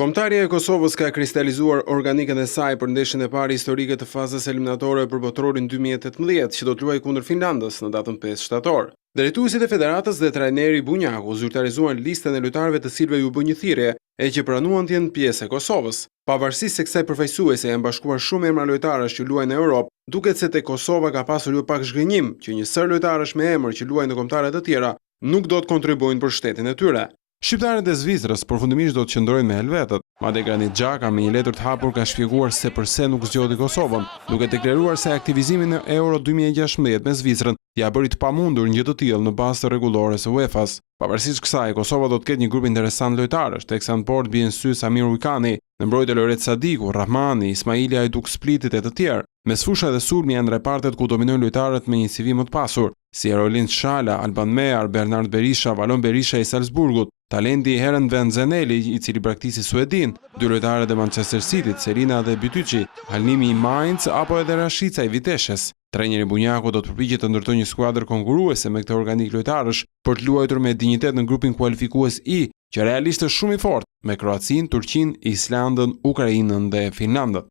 Kombëtarja e Kosovës ka kristalizuar organikën e saj për ndeshjen e parë historike të fazës eliminatore për botrorin 2018 që do të luajë kundër Finlandës në datën 5 shtator. Drejtuesit e federatës dhe trajneri Bunjaku zyrtarizuan listën e lojtarëve të cilëve u bë një thirrje e që pranuan të jenë pjesë e Kosovës. Pavarësisht se kësaj përfaqësuese janë bashkuar shumë emra lojtarësh që luajnë në Europë, duket se tek Kosova ka pasur jo pak zhgënjim që një sër lojtarësh me emër që luajnë në kombëtare të tjera nuk do të kontribuojnë për shtetin e tyre. Shqiptarët e Zvicrës përfundimisht do të qëndrojnë me helvetët. Madje Granit Xhaka me një letër të hapur ka shpjeguar se pse nuk zgjodhi Kosovën, duke deklaruar se aktivizimin në Euro 2016 me Zvicrën ja bëri të pamundur një të tillë në bazë të rregullore së UEFA-s. Pavarësisht kësaj, Kosova do të ketë një grup interesant lojtarësh, teksa në port bien sy Samir Ujkani, në mbrojtje Loret Sadiku, Rahmani, Ismaili Ajduk Splitit e të tjerë. Mes fusha dhe sulmi janë repartet ku dominojnë lojtarët me një CV më të pasur, si Erolin Shala, Alban Mear, Bernard Berisha, Valon Berisha i Salzburgut, talenti Heren Van Zeneli i cili praktisi suedin, dy lojtarët e Manchester Cityt, Serina dhe Bytyqi, Halnimi i Mainz apo edhe Rashica i Viteshes. Trajneri Bunjaku do të përpiqet të ndërtojë një skuadër konkurruese me këtë organik lojtarësh për të luajtur me dinjitet në grupin kualifikues I, që realisht është shumë i fortë, me Kroacinë, Turqinë, Islandën, Ukrainën dhe Finlandën.